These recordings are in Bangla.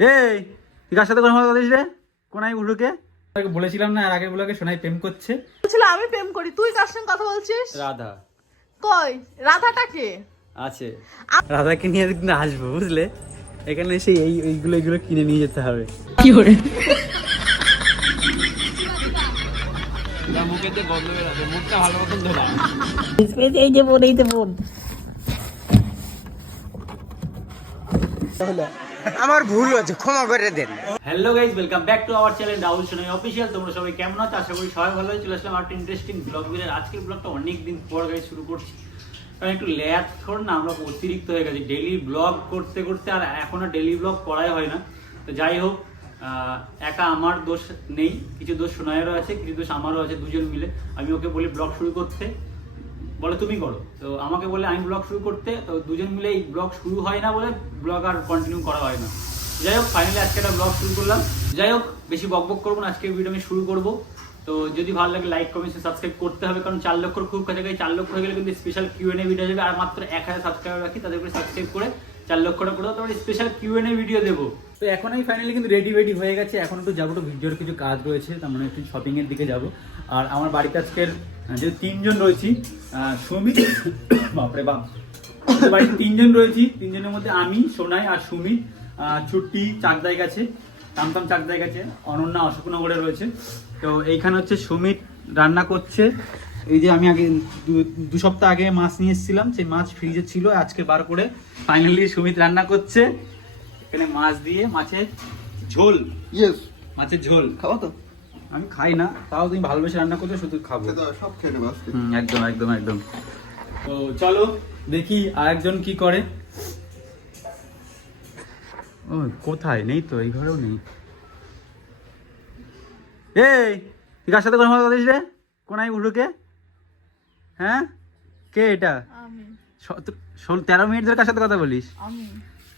এই তুই কার সাথে কথা বলিস রে? কোনাই তোকে বলেছিলাম না আর আগের ব্লগে সোনাই প্রেম করছে। বলছিল আমি প্রেম করি তুই কার সঙ্গে কথা বলছিস? রাধা। কই? রাধাটা কে? আছে। রাধাকে নিয়ে একদিন আসব বুঝলে? এখানে এসে এই এইগুলো এইগুলো কিনে নিয়ে যেতে হবে। কি করে? মুখেতে গন্ধ বেরোবে মুখটা ভালো মতন ধোবা এই যে বোন এই যে বোন। আমার ভুল হয়েছে, ক্ষমা করে দেন। Hello guys welcome back to our channel Rahul Sonai official তোমরা সবাই কেমন আছো? আশা করি সবাই ভালো চলে আসলাম একটা ইন্টারেস্টিং ব্লগ ভিডিও আজকের ব্লগটা অনেক দিন পর গাইজ শুরু করছি। কারণ একটু ল্যাদ থোড় না, আমরা অতিরিক্ত হয়ে গেছি। ডেলি ব্লগ করতে করতে আর এখন আর ডেলি ব্লগ করাই হয় না। তো যাই হোক একা আমার দোষ নেই। কিছু দোষ সোনাইয়েরও আছে, কিছু দোষ আমারও আছে, দুজন মিলে। আমি ওকে বলি ব্লগ শুরু করতে। বলে, তুমি করো। তো আমাকে বলে আমি ব্লগ শুরু করতে। তো দুজন মিলে এই ব্লগ শুরু হয় না বলে ব্লগ আর কন্টিনিউ করা হয় না। যাই হোক ফাইনালি আজকে একটা ব্লগ শুরু করলাম। যাই হোক, বেশি বক বক করব না, আজকে ভিডিও আমি শুরু করব। তো যদি ভালো লাগে লাইক কমেন্ট সাবস্ক্রাইব করতে হবে, কারণ চার লক্ষর খুব কাছাকাছি, চার লক্ষ হয়ে গেলে কিন্তু স্পেশাল কিউএনএ ভিডিও যাবে, আর মাত্র এক হাজার সাবস্ক্রাইবার রাখি, তাদের করে সাবস্ক্রাইব করে চার লক্ষটা করে তারপরে স্পেশাল কিউএনএ ভিডিও দেবো। তো এখন আমি ফাইনালি কিন্তু রেডি রেডি হয়ে গেছে। এখন একটু যাব, একটু ভিডিওর কিছু কাজ রয়েছে, তার মানে একটু শপিংয়ের দিকে যাব। আর আমার বাড়িতে আজকের আহ, যে তিনজন রয়েছি সুমিত বাপরে বাপ। বাড়িতে তিনজন রয়েছি তিনজনের মধ্যে আমি সোনাই আর সুমিত ছুট্টি চাকদায় গেছে তামতাম চাকদায় গেছে অনন্যা অশোকনগরে রয়েছে। তো এইখানে হচ্ছে সুমিত রান্না করছে। এই যে আমি আগে দু- দু সপ্তাহ আগে মাছ নিয়ে এসেছিলাম সেই মাছ ফ্রিজে ছিল আজকে বার করে ফাইনালি সুমিত রান্না করছে। এখানে মাছ দিয়ে মাছের ঝোল। ইয়েস মাছের ঝোল। খাব তো। আমি খাই না তাও তুমি ভালোবেসে রান্না করছ শুধু খাব। সব খেয়ে নেব একদম একদম একদম। তো চলো দেখি আরেকজন কি করে। ও কোথায়? নেই তো এই ঘরেও নেই। এই তুই কার সাথে কথা বলিস রে? কোনায় উঠুকে? হ্যাঁ? কে এটা? ষোল তেরো মিনিট ধরে কার সাথে কথা বলিস?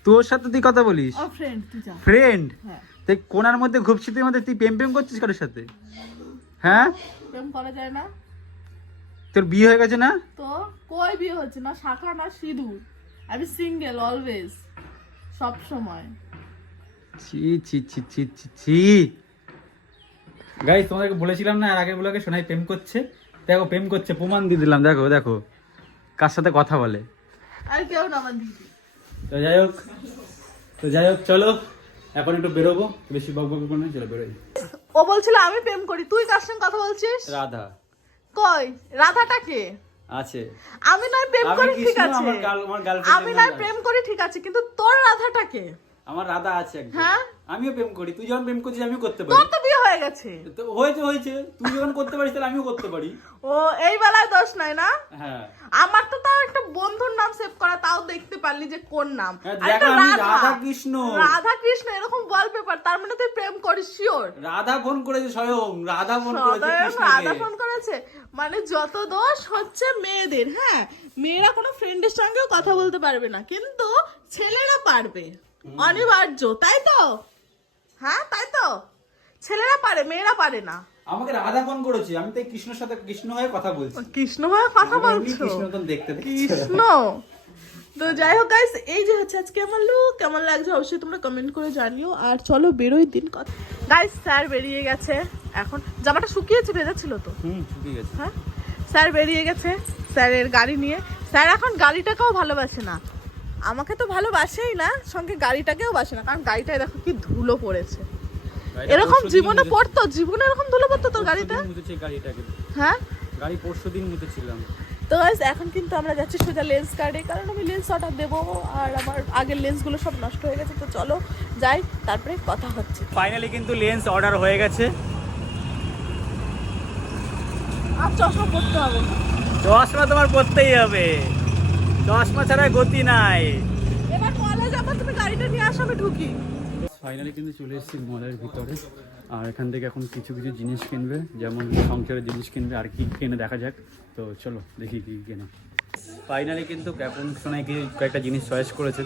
তোর সাথে তুই কথা বলিস? ফ্রেন্ড ফ্রেন্ড হ্যাঁ। তুই কোনার মধ্যে ঘুপসিতের মধ্যে তুই প্রেম প্রেম করছিস কারোর সাথে? হ্যাঁ? প্রেম করা যায় না। তোর বিয়ে হয়ে গেছে না? তো কই বিয়ে হচ্ছে না? শাখা না সিঁদুর? আমি সিঙ্গেল অলওয়েজ সব সময়। ছি ছি ছি ছি ছি ছি। গাইস তোমাদেরকে বলেছিলাম না আর আগের ব্লগে সোনাই প্রেম করছে। দেখো প্রেম করছে প্রমাণ দিয়ে দিলাম দেখো দেখো। কার সাথে কথা বলে? আর কেউ না আমার দিদি। তো যাই হোক তো যাই হোক চলো। এখন একটু বেরোবো বেশি বক বক করে না, চলো বেরোই। ও বলছিল আমি প্রেম করি। তুই কার সঙ্গে কথা বলছিস? রাধা। কই? রাধাটা কে? আছে। আমি নয় প্রেম করি ঠিক আছে। আমি নয় প্রেম করি ঠিক আছে কিন্তু তোর রাধাটা কে? আমার রাধা আছে একজন। হ্যাঁ? আমিও প্রেম করি তুই যখন প্রেম করছিস আমিও করতে পারি। তোর তো বিয়ে হয়ে গেছে। তো হয়েছে হয়েছে। তুই যখন করতে পারিস তাহলে আমিও করতে পারি। ও এই বেলায় দোষ নাই না? হ্যাঁ। আমার তো তাও একটা বন্ধুর নাম সেভ করা তাও দেখতে পারলি যে কোন নাম। হ্যাঁ, আর রাধা। কৃষ্ণ। রাধা। কৃষ্ণ। এরকম ওয়ালপেপার তার মানে তুই প্রেম করিস শিওর রাধা ফোন করেছে স্বয়ং রাধা ফোন করেছে রাধা ফোন করেছে। মানে যত দোষ হচ্ছে মেয়েদের হ্যাঁ? মেয়েরা কোনো ফ্রেন্ডের সঙ্গেও কথা বলতে পারবে না কিন্তু ছেলেরা পারবে। অনিবার্য তাই তো? হ্যাঁ তাই তো। ছেলেরা পারে মেয়েরা পারে না। আমাকে রাধা ফোন করেছে আমি তাই কৃষ্ণর সাথে কৃষ্ণ হয়ে কথা বলছি। কৃষ্ণ হয়ে কথা বলছো? দেখতে কৃষ্ণ? তো যাই হোক গাইস এই যে হচ্ছে আজকে আমার লুক কেমন লাগছে অবশ্যই তোমরা কমেন্ট করে জানিও। আর চলো বেরোই দিন কথা গাইস স্যার বেরিয়ে গেছে। এখন জামাটা শুকিয়েছে ভেজা ছিল তো? হুম ঠিকই আছে হ্যাঁ? স্যার বেরিয়ে গেছে স্যারের গাড়ি নিয়ে। স্যার এখন গাড়িটাকেও ভালোবাসে না। আমাকে তো ভালোবাসেই না সঙ্গে গাড়িটাকেও বাসে না। কারণ গাড়িটায় দেখো কি ধুলো পড়েছে। এরকম জীবনে পড়তো জীবনে এরকম ধুলো পড়তো তোর গাড়িটা? গাড়িটাকে। হ্যাঁ? গাড়ি পরশু দিন মুতেছিলাম তো এখন কিন্তু আমরা যাচ্ছি সোজা লেন্স কার্ডে কারণ আমি লেন্স অর্ডার দেবো আর আমার আগের লেন্সগুলো সব নষ্ট হয়ে গেছে তো চলো যাই তারপরে কথা হচ্ছে। ফাইনালি কিন্তু লেন্স অর্ডার হয়ে গেছে। আর চশমা পড়তে হবে চশমা তোমার পড়তেই হবে। চশমা ছাড়া গতি নাই। এবার কলেজ আবার তুমি গাড়িটা নিয়ে আসো আমি ঢুকি। ফাইনালি কিন্তু চলে এসেছি মলের ভিতরে। আর এখান থেকে এখন কিছু কিছু জিনিস কিনবে যেমন সংসারের জিনিস কিনবে আর কি কিনে দেখা যাক। তো চলো দেখি কি কেনে। ফাইনালি কিন্তু এখন শোনায় কি কয়েকটা জিনিস চয়েস করেছে।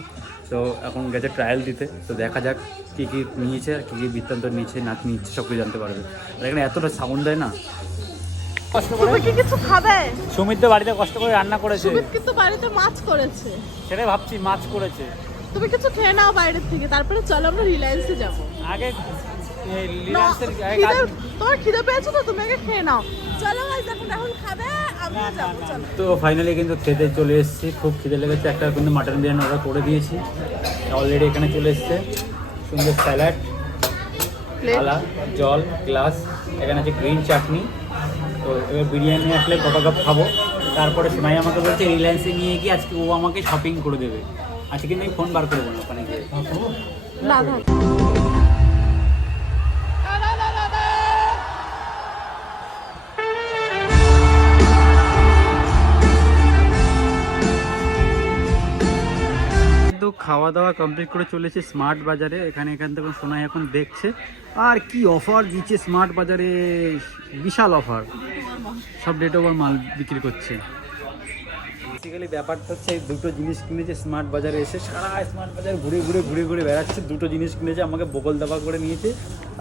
তো এখন গেছে ট্রায়াল দিতে। তো দেখা যাক কী কী নিয়েছে আর কী কী বৃত্তান্ত নিয়েছে না নিচ্ছে সব কিছু জানতে পারবে। আর এখানে এতটা সাউন্ড দেয় না। কষ্ট তুমি কি কিছু খাবে? সুমিত তো বাড়িতে কষ্ট করে রান্না করেছে। সুমিত কিন্তু বাড়িতে মাছ করেছে। সেটাই ভাবছি মাছ করেছে। তুমি কিছু খেয়ে নাও বাইরের থেকে তারপরে চলো আমরা রিলায়েন্সে যাব। আগে খিদে- তোমার খিদে পেয়েছ তো তুমি আগে খেয়ে নাও। চলো এখন এখন খাবে আমিও যাব চলো। তো ফাইনালি কিন্তু খেতে চলে এসেছি খুব খিদে লেগেছে। একটা কিন্তু মাটন বিরিয়ানি অর্ডার করে দিয়েছি। অলরেডি এখানে চলে এসেছে। সুন্দর স্যালাড প্লেট থালা জল গ্লাস এখানে আছে গ্রিন চাটনি তো এবার বিরিয়ানি আসলে কত কাপ খাব? তারপরে সোনাই আমাকে বলছে রিলায়েন্সে নিয়ে গিয়ে আজকে ও আমাকে শপিং করে দেবে। আজকে কিন্তু আমি ফোন বার করব না ওখানে গিয়ে। না। খাওয়া দাওয়া কমপ্লিট করে চলেছে স্মার্ট বাজারে এখানে এখান থেকে সোনাই এখন দেখছে। আর কি অফার দিচ্ছে স্মার্ট বাজারে বিশাল অফার সব ডেট ওভার মাল বিক্রি করছে। বেসিক্যালি ব্যাপারটা হচ্ছে এই দুটো জিনিস কিনেছে স্মার্ট বাজারে এসে। সারা স্মার্ট বাজার ঘুরে ঘুরে ঘুরে ঘুরে বেড়াচ্ছে। দুটো জিনিস কিনেছে, আমাকে বকল দাবা করে নিয়েছে।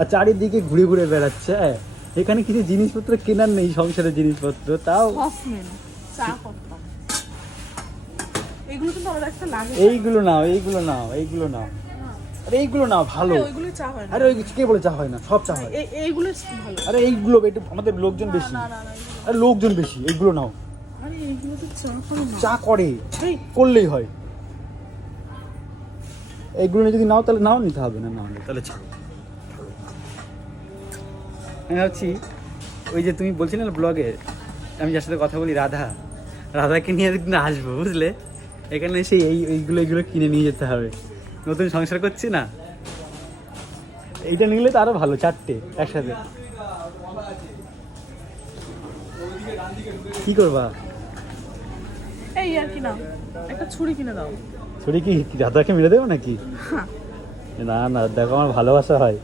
আর চারিদিকে ঘুরে ঘুরে বেড়াচ্ছে হ্যাঁ। এখানে কিছু জিনিসপত্র কেনার নেই, সংসারের জিনিসপত্র, তাও চা এগুলো কিন্তু আমার একটা লাগে। এইগুলো নাও এইগুলো নাও এইগুলো নাও। আরে এইগুলো নাও ভালো। ওইগুলো চা হয় না। আরে ওই কে বলে চা হয় না? সব চা হয়। এইগুলো ভালো। আরে এইগুলো একটু আমাদের লোকজন বেশি। না না না আরে লোকজন বেশি এইগুলো নাও। আরে এইগুলো তো চা করে না। চা করে করলেই হয়। এইগুলো নিয়ে যদি নাও তাহলে নাও নিতে হবে না নাও তাহলে ছাড়ো। আমি ভাবছি ওই যে তুমি বলছিলে না ব্লগে আমি যার সাথে কথা বলি রাধা। রাধাকে নিয়ে একদিন আসব বুঝলে? এখানে এসে এই এইগুলো এইগুলো কিনে নিয়ে যেতে হবে। নতুন সংসার করছি না। এইটা নিলে তো আরও ভালো চারটে একসাথে। কি করবা? এই আর কি না একটা ছুরি কিনে দাও। ছুরি কি দাদাকে মেরে দেবো নাকি? না না দেখো আমার ভালোবাসা হয়।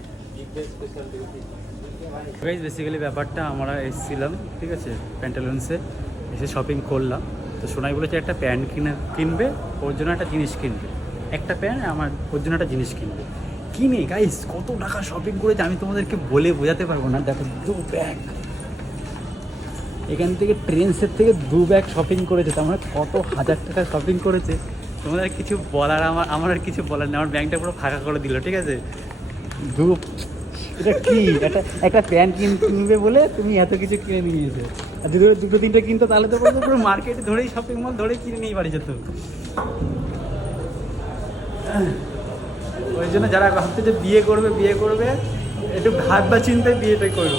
বেসিক্যালি ব্যাপারটা আমরা এসেছিলাম ঠিক আছে প্যান্টালুন্সে এসে শপিং করলাম। তো সোনাই বলেছে, একটা প্যান্ট কিনে, কিনবে, ওর জন্য একটা জিনিস কিনবে। একটা প্যান্ট? আমার, ওর জন্য একটা জিনিস কিনবে। কিনে গাইস কত টাকা শপিং করেছে, আমি তোমাদেরকে বলে বোঝাতে পারব না। দেখো, দু ব্যাগ এখান থেকে ট্রেন্সের থেকে দু ব্যাগ শপিং করেছে, তার মানে কত হাজার টাকা শপিং করেছে। তোমাদের কিছু বলার আমার আমার আর কিছু বলার নেই। আমার ব্যাংকটা পুরো ফাঁকা করে দিল, ঠিক আছে? দু, এটা কি? একটা একটা প্যান্ট কিন, কিনবে বলে তুমি এত কিছু কিনে নিয়ে যদি দুটো তিনটে কিনতো তাহলে তো পুরো পুরো মার্কেটে ধরেই শপিং মল ধরেই কিনে নিয়ে বাড়ি যেত। ওই জন্য যারা ভাবছে যে বিয়ে করবে বিয়ে করবে একটু ভাব বা চিন্তায় বিয়েটাই করো।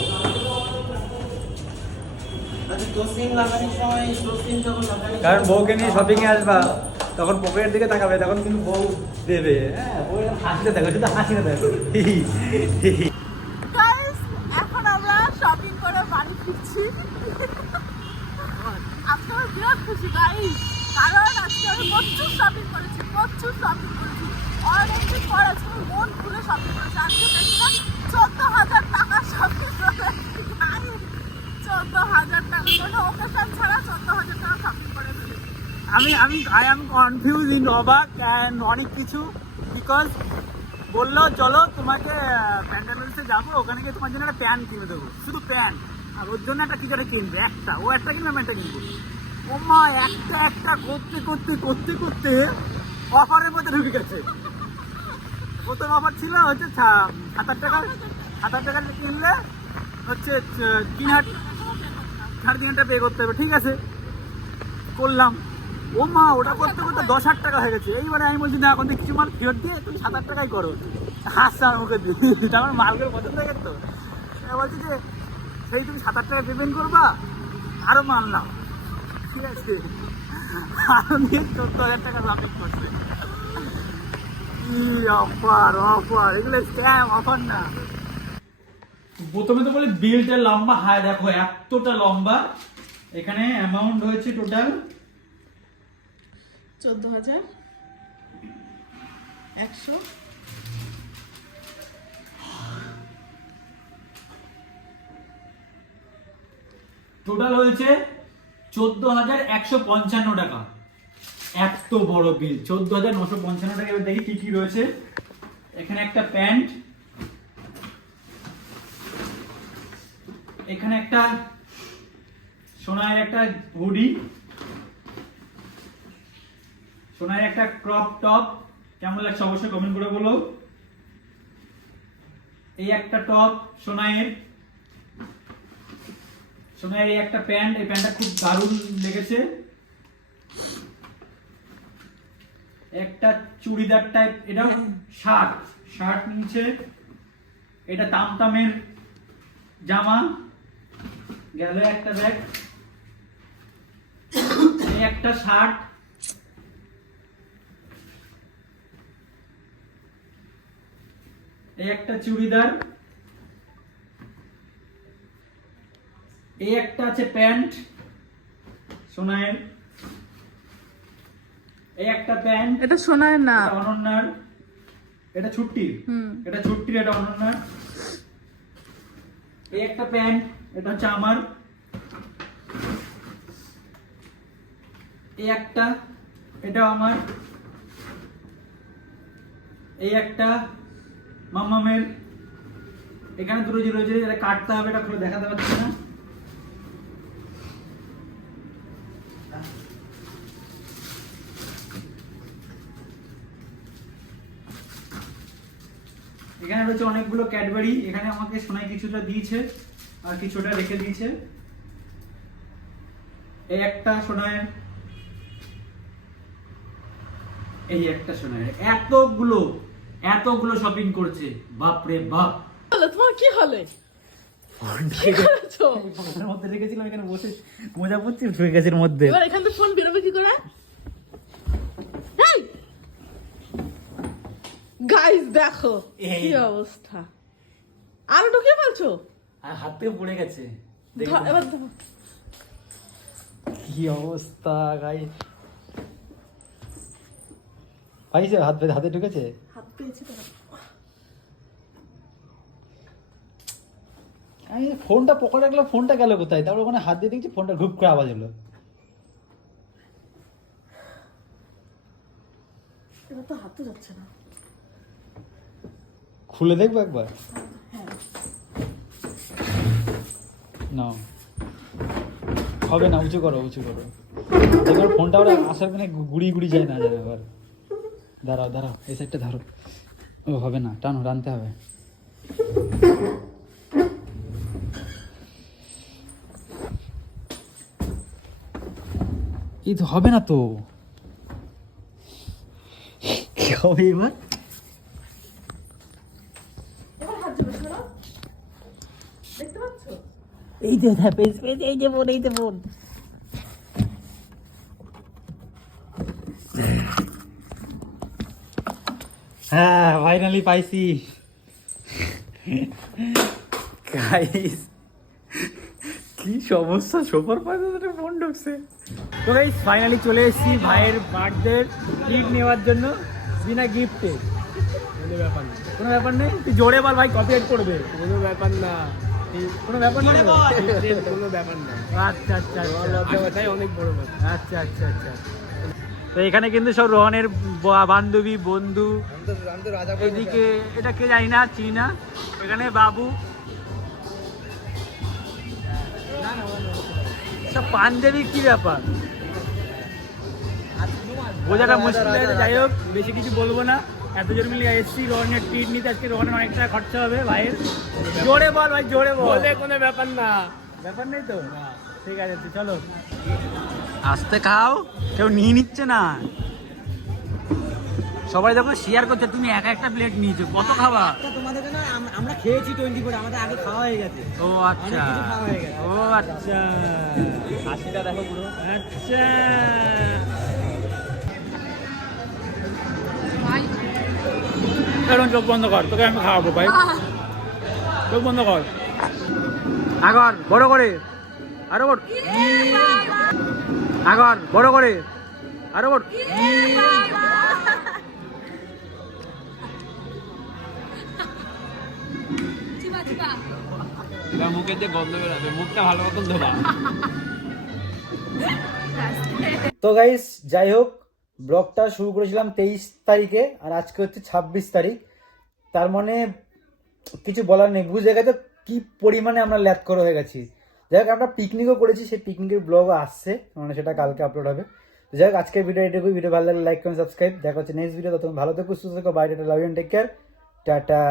কারণ বউকে নিয়ে শপিং এ আসবা তখন পকেটের দিকে তাকাবে তখন কিন্তু বউ দেবে। হ্যাঁ বউ হাসিতে দেখো শুধু হাসিতে দেখো গাইস এখন আমরা শপিং করে বাড়ি ফিরছি আজকে আমার বিরাট খুশি গাইস। কারণ আজকে আমি প্রচুর শপিং করেছি, প্রচুর শপিং করেছি। অনেকদিন পর আজকে মন খুলে শপিং করেছি। আজকে দেখি না চোদ্দ হাজার টাকা শপিং করেছি। চোদ্দ হাজার টাকা। কোনো ওকেশন ছাড়া চোদ্দ হাজার টাকা শপিং করে আমি আমি আই এম কনফিউজ ইন অবাক অ্যান্ড অনেক কিছু বিকজ বলল, চলো তোমাকে প্যান্টালুন্সে যাব, ওখানে গিয়ে তোমার জন্য একটা প্যান্ট কিনে দেবো। শুধু প্যান্ট। আর ওর জন্য একটা কিছু একটা কিনবে? একটা। ও একটা কিনবে, আমি একটা কিনবো। ও মা একটা একটা করতে করতে করতে করতে অফারের মধ্যে ঢুকে গেছে। প্রথম অফার ছিল হচ্ছে আট টাকা আট টাকা কিনলে হচ্ছে তিন হাজার সাড়ে তিন হাজার পে করতে হবে, ঠিক আছে? করলাম। ও মা ওটা করতে করতে দশ হাজার টাকা হয়ে গেছে। এইবারে আমি বলছি, না, এখন তো মাল ফেরত দিয়ে তুমি সাত হাজার টাকাই করো। হাসছে আমার মুখে দিয়ে। আমার মালগুলো পছন্দ হয়ে গেছে তো। বলছি যে, সেই তুমি সাত হাজার টাকা পেমেন্ট করবা, আরও মাল নাও। ঠিক আছে হাজার টাকা শপিং করছে কি অফার অফার এগুলো স্ক্যাম অফার না প্রথমে তো বলে বিলটা লম্বা হায় দেখো এতটা লম্বা। এখানে অ্যামাউন্ট হয়েছে টোটাল চোদ্দ হাজার একশো। টোটাল হয়েছে চোদ্দ হাজার একশো পঞ্চান্ন টাকা। এত বড় বিল চোদ্দ হাজার নশো পঞ্চান্ন টাকা। এবার দেখি কি কি রয়েছে। এখানে একটা প্যান্ট, এখানে একটা সোনার একটা হুডি, সোনার একটা ক্রপ টপ। কেমন লাগছে অবশ্যই কমেন্ট করে বলো। এই একটা টপ সোনাইয়ের। সোনাইয়ের এই একটা প্যান্ট, এই প্যান্টটা খুব দারুণ লেগেছে। একটা চুড়িদার টাইপ এটাও শার্ট শার্ট নিচে এটা তামতামের জামা। গেল একটা ব্যাগ এই একটা শার্ট এই একটা চুড়িদার। এই একটা আছে প্যান্ট। সোনায়ের। এই একটা প্যান্ট। এটা শোনায় না। অনন্যার। এটা ছুট্টির। এটা ছুট্টির এটা অনন্যার। এই একটা প্যান্ট এটা হচ্ছে আমার। এই একটা এটা আমার। এই একটা মাম্মামের এখানে দুটো জিরো জিরো এটা কাটতে হবে এটা খুলে দেখাতে পারছি না। রয়েছে অনেকগুলো ক্যাডবেরি এখানে আমাকে সোনাই কিছুটা দিয়েছে আর কিছুটা রেখে দিয়েছে। এই একটা সোনায়ের এই একটা সোনায়ের এতগুলো এতগুলো শপিং করছে। বাপ রে বাপ। হলো তোমার কি হলে? মধ্যে রেখেছিলাম এখানে বসে মজা করছি গাছের মধ্যে। এবার এখান থেকে ফোন বেরোবে কি করে? গাইস দেখো। কি অবস্থা? আরও ঢুকিয়ে ফেলছো? আর হাত থেকে পড়ে গেছে। কি অবস্থা গাই পাইছে হাত হাতে ঢুকেছে? হাত পেয়েছি তো। আমি ফোনটা পকেটে রাখলাম ফোনটা গেল কোথায়? তারপর ওখানে হাত দিয়ে দেখছি ফোনটা ঘুপ করে আওয়াজ হলো। এবার তো হাত যাচ্ছে না। খুলে দেখব একবার? না। হবে না, উঁচু করো উঁচু করো। এবার ফোনটা ওরা আসার মানে গুড়ি গুড়ি যায় না যাবে এবার। দাঁড়াও দাঁড়াও, এই সাইডটা ধরো। ও, হবে না, টানো, টানতে হবে। এই তো হবে না তো। কি হবে এবার হাত যাবে সরো দেখতে পাচ্ছ এই যে পেজ পেজ এই যে বোন এই যে বোন। হ্যাঁ ফাইনালি পাইছি। গাইস কি সমস্যা? সোফার পাশে ফোন ঢুকছে। তো গাইস ফাইনালি চলে এসেছি ভাইয়ের বার্থডে ট্রিট নেওয়ার জন্য বিনা গিফটে কোনো ব্যাপার না কোনো ব্যাপার নেই। তুই জোরে বল ভাই কপিরাইট করবে। কোনো ব্যাপার না। কোনো ব্যাপার নেই কোনো ব্যাপার না। আচ্ছা আচ্ছা। আচ্ছা অনেক বড় কথা আচ্ছা আচ্ছা আচ্ছা। তো এখানে কিন্তু সব রোহনের বান্ধবী বন্ধু। এদিকে এটা কে জানি না চিনি না। এখানে বাবু। সব পাঞ্জাবি কি ব্যাপার? বোঝাটা মুশকিল যাই হোক বেশি কিছু বলব না। এত জোর মিলে এসছি রোহনের ট্রিট নিতে আজকে রোহনের অনেক টাকা খরচা হবে ভাইয়ের। জোরে বল ভাই জোরে বল। কোনো ব্যাপার না। ব্যাপার নেই তো? ঠিক আছে চলো। আস্তে খাও কেউ নিয়ে নিচ্ছে না। সবাই দেখো শেয়ার করছে তুমি একা একটা প্লেট নিয়েছো কত খাবা? তোমাদের না আমরা খেয়েছি টোয়েন্টি করে আমাদের আগে খাওয়া হয়ে গেছে। ও আচ্ছা। খাওয়া হয়ে গেছে। ও আচ্ছা। হাসিটা দেখো পুরো। আচ্ছা। কারণ চোখ বন্ধ কর তোকে আমি খাওয়াবো ভাই। চোখ বন্ধ কর। আগর বড় করে। আরও বড়। আগর বড় করে। আরও বড়। মুখে যে গন্ধ বেরোবে মুখটা ভালো মতন ধোবা। তো গাইস যাই হোক ব্লগটা শুরু করেছিলাম তেইশ তারিখে, আর আজকে হচ্ছে ছাব্বিশ তারিখ। তার মানে কিছু বলার নেই, বুঝে গেছে কি পরিমাণে আমরা ল্যাপ করে হয়ে গেছি। যাই হোক, আমরা পিকনিকও করেছি, সেই পিকনিকের ব্লগও আসছে মানে সেটা কালকে আপলোড হবে। যাই হোক, আজকের ভিডিও এটুকু ভিডিও ভালো লাগলে লাইক করুন সাবস্ক্রাইব দেখা হচ্ছে নেক্সট ভিডিও তখন ভালো থেকো, সুস্থ থেকো বাইরে love you take care tata